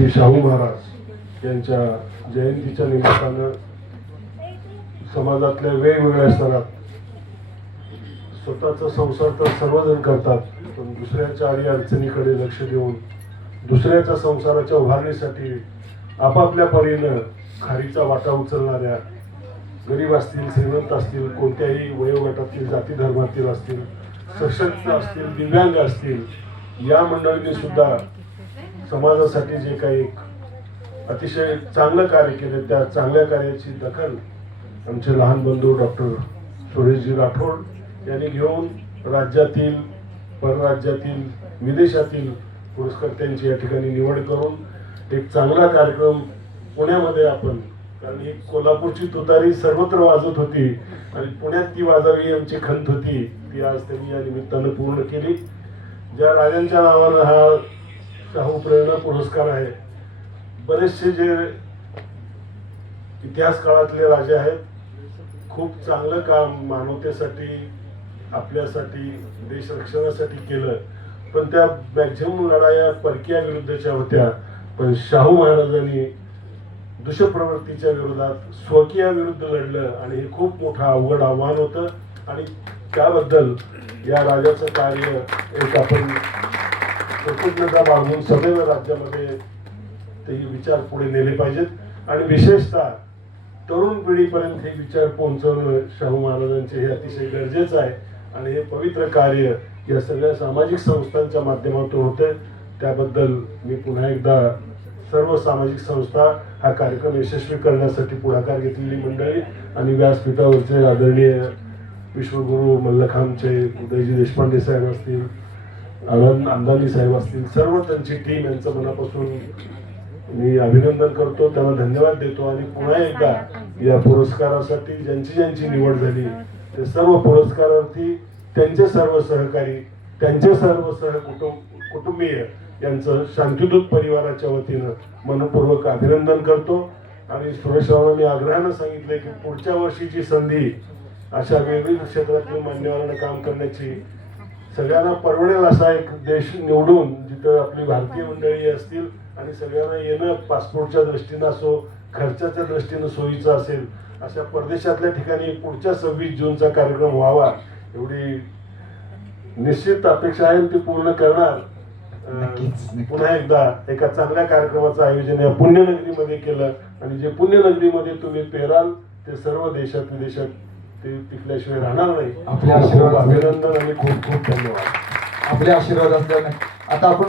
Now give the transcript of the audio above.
छत्रपती शाहू महाराज यांच्या जयंतीच्या निमित्तानं समाजातल्या वेगवेगळ्या स्तरात स्वतःचा संसार तर सर्वजण करतात, पण दुसऱ्याच्या आडी अडचणीकडे लक्ष देऊन दुसऱ्याच्या संसाराच्या उभारणीसाठी आपापल्या परीनं खारीचा वाटा उचलणाऱ्या गरीब असतील, श्रीमंत असतील, कोणत्याही वयोगटातील, जाती धर्मातील असतील, सशक्त असतील, दिव्यांग असतील, या मंडळींनी सुद्धा समाजासाठी जे काही अतिशय चांगलं कार्य केले, त्या चांगल्या कार्याची दखल आमचे लहान बंधू डॉक्टर सुरेशजी राठोड यांनी घेऊन राज्यातील, परराज्यातील, विदेशातील पुरस्कर्त्यांची या ठिकाणी निवड करून एक चांगला कार्यक्रम पुण्यामध्ये आपण, कारण ही कोल्हापूरची तुतारी सर्वत्र वाजत होती आणि पुण्यात ती वाजावी आमची खंत होती, ती आज त्यांनी या निमित्तानं पूर्ण केली. ज्या राजांच्या नावानं हा शाहू प्रेरणा पुरस्कार आहे, बरेचसे जे इतिहास काळातले राजे आहेत, खूप चांगलं काम मानवतेसाठी, आपल्यासाठी, देश रक्षणासाठी केलं, पण त्या मॅक्झिमम लढाया परकीया विरुद्धच्या होत्या. पण शाहू महाराजांनी दुष्प्रवृत्तीच्या विरोधात स्वकीया विरुद्ध लढलं आणि हे खूप मोठं अवघड आव्हान होतं आणि त्याबद्दल या राजाचं कार्य एक आपण कृतज्ञता बाळगून सदैव राज्यामध्ये ते विचार पुढे नेले पाहिजेत आणि विशेषतः तरुण पिढीपर्यंत हे विचार पोहोचवणं शाहू महाराजांचे हे अतिशय गरजेचं आहे आणि हे पवित्र कार्य या सगळ्या सामाजिक संस्थांच्या माध्यमातून होते. त्याबद्दल मी पुन्हा एकदा सर्व सामाजिक संस्था हा कार्यक्रम यशस्वी करण्यासाठी पुढाकार घेतलेली मंडळी आणि व्यासपीठावरचे आदरणीय विश्वगुरु मल्लखांबचे उदयजी देशपांडे साहेब असतील, आनंद अंदानी साहेब असतील, सर्व त्यांची टीम यांचं मनापासून मी अभिनंदन करतो, त्यांना धन्यवाद देतो आणि पुन्हा एकदा या पुरस्कारासाठी ज्यांची निवड झाली ते सर्व पुरस्कारार्थी, त्यांचे सर्व सहकारी, त्यांचे सर्व कुटुंबीय यांचं शांतिदूत परिवाराच्या वतीनं मनपूर्वक अभिनंदन करतो. आणि सुरेशरावांनी आग्रहानं सांगितले की पुढच्या वर्षीची संधी अशा वेगवेगळ्या क्षेत्रातील मान्यवरांना काम करण्याची, सगळ्यांना परवडेल असा एक देश निवडून जिथं आपली भारतीय मंडळी असतील आणि सगळ्यांना येणं पासपोर्टच्या दृष्टीनं असो, खर्चाच्या दृष्टीनं सोयीचं असेल, अशा परदेशातल्या ठिकाणी पुढच्या 26 जूनचा कार्यक्रम व्हावा एवढी निश्चित अपेक्षा आहे, ती पूर्ण करणार. पुन्हा एकदा एका चांगल्या कार्यक्रमाचं आयोजन या पुण्यनगरीमध्ये केलं आणि जे पुण्यनगरीमध्ये तुम्ही पेराल ते सर्व देशात विदेशात ते पिकल्याशिवाय राहणार नाही. आपल्या आशीर्वाद, अभिनंदन आणि खूप खूप धन्यवाद. आपले आशीर्वाद असल्याने आता आपण